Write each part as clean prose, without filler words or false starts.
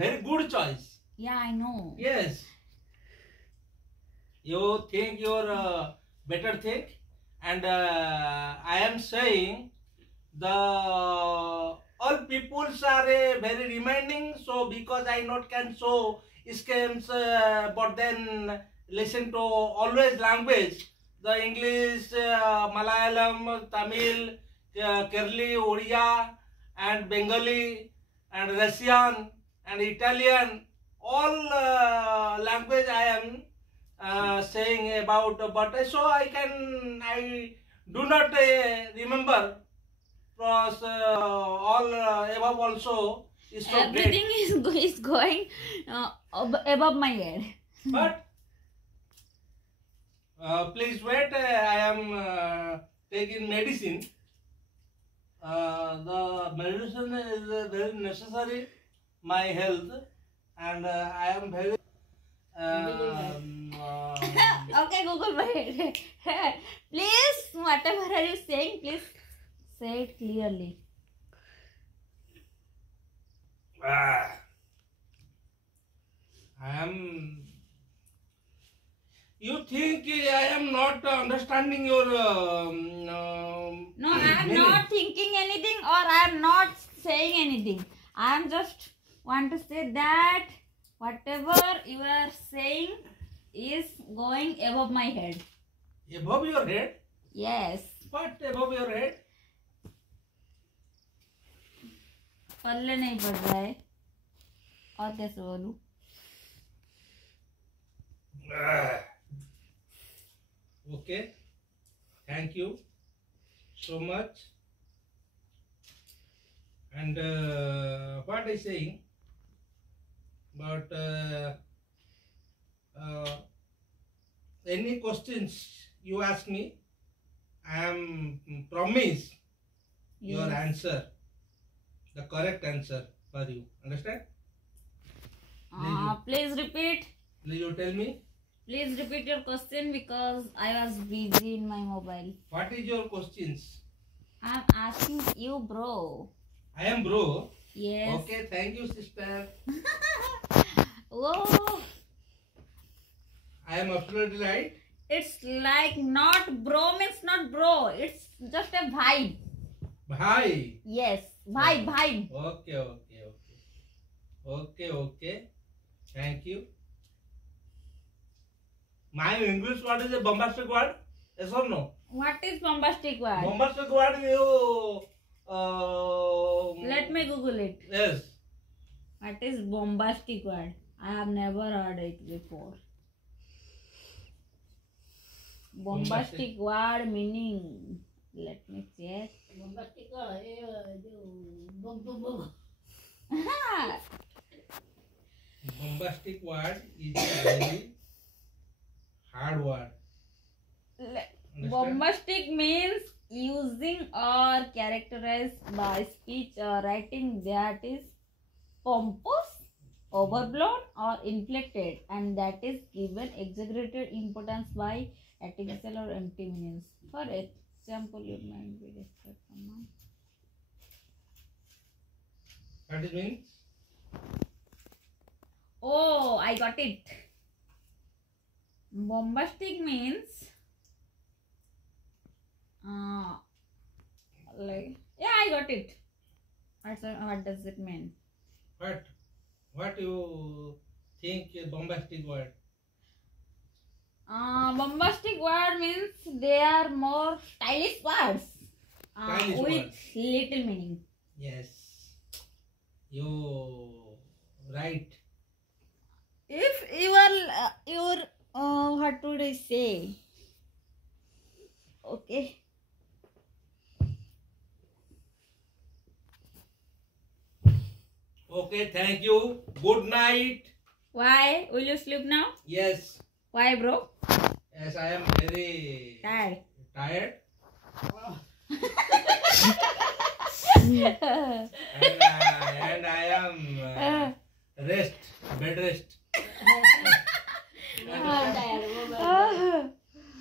very good choice. Yeah, I know. Yes. You think you're better think, and I am saying the all peoples are very reminding. So because I not can show schemes, but then listen to always language. The English, Malayalam, Tamil, Kerala, Odia, and Bengali, and Russian, and Italian. All language I am saying about, but so I do not remember. Plus all above also is so Everything great. is going above my head. But please wait. I am taking medicine. The medicine is very necessary my health, and I am very. Okay, Google my please, whatever are you saying, please say it clearly. I am. You think I am not understanding your? No, I am meaning? not thinking anything, or I am not saying anything. I am just want to say that whatever you are saying is going above my head. Above your head? Yes. What above your head? पल्ले नहीं पड़ रहा है और कैसे बोलूं? Okay. Thank you so much. And what I saying? But any questions you ask me, I am promise your Yes. answer, the correct answer for you. Understand? Please repeat. Will you tell me? Please repeat your question because I was busy in my mobile. What is your questions? I am asking you, bro. I am bro. Yes. Okay, thank you, sister. Oh, I am absolutely right. it's like not bro means not bro. It's just a vibe. Bhai. Yes, vibe, vibe. Okay. Thank you. My English word is a bombastic word. Yes or no? What is bombastic word? Bombastic word you. Let me Google it. Yes. What is bombastic word? I have never heard it before. Bombastic word meaning. Let me check. Bombastic Bombastic word is a very hard word. Understand? Bombastic means using or characterized by speech or writing that is pompous, overblown or inflected, and that is given exaggerated importance by artificial or empty meanings. For example, your mind be distracted from What it means? Oh, I got it. Bombastic means like, yeah, I got it. What does it mean? What you think a bombastic word? Bombastic word means they are more stylish words Stylish with words. little meaning. Yes. You right. If you are what would I say? Okay. Okay, thank you. Good night. Why? Will you sleep now? Yes. Why, bro? Yes, I am very Tired. tired. And I am bed rest.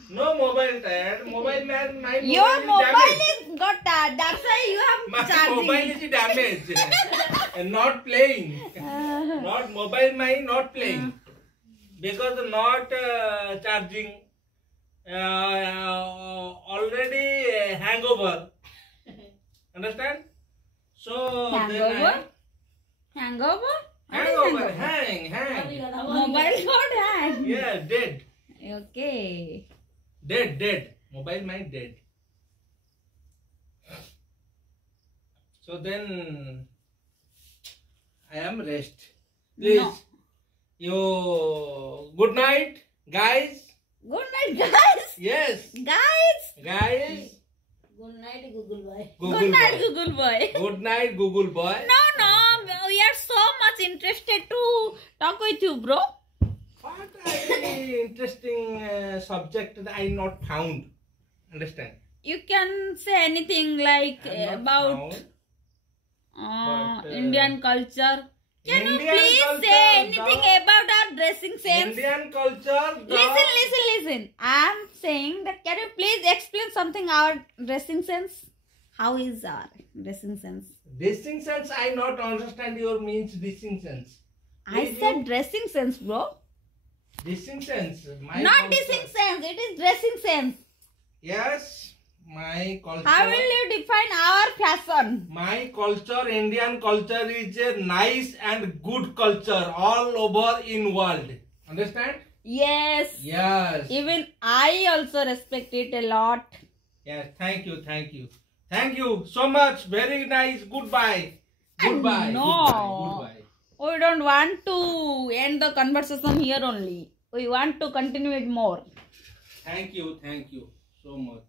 No mobile tired. Mobile man, my Your mobile mobile is is got that's why you have damaged. My charging. mobile is damaged. And not playing. Not mobile mind, not playing. Because not charging. Already hangover. Understand? So Hangover? Hangover? What is hangover, hangover? hang. Mobile got hang. Yeah, dead. Okay. Dead. Mobile mind dead. So then I am rest. Please. No. You good night, guys. Good night, guys. Yes, Guys. Good night, Google Boy. Good night, Boy. Google Boy. Good night, Google Boy. No. We are so much interested to talk with you, bro. What a interesting subject that I not found. Understand? You can say anything like I am not about found. But, Indian culture. Can you Indian please culture, say anything the about our dressing sense? Indian culture. Listen. I'm saying that can you please explain something our dressing sense? How is our dressing sense? Dressing sense, I not understand your means dressing sense. I said dressing sense, bro. Dressing sense. My Not culture. dressing sense. It is dressing sense. Yes, my culture. How will you define our fashion? My culture, Indian culture is a nice and good culture all over in world. Understand? Yes. Yes. Even I also respect it a lot. Yes. Thank you. Thank you so much. Very nice. Goodbye. Goodbye. No. Goodbye. We don't want to end the conversation here only. We want to continue it more. Thank you so much.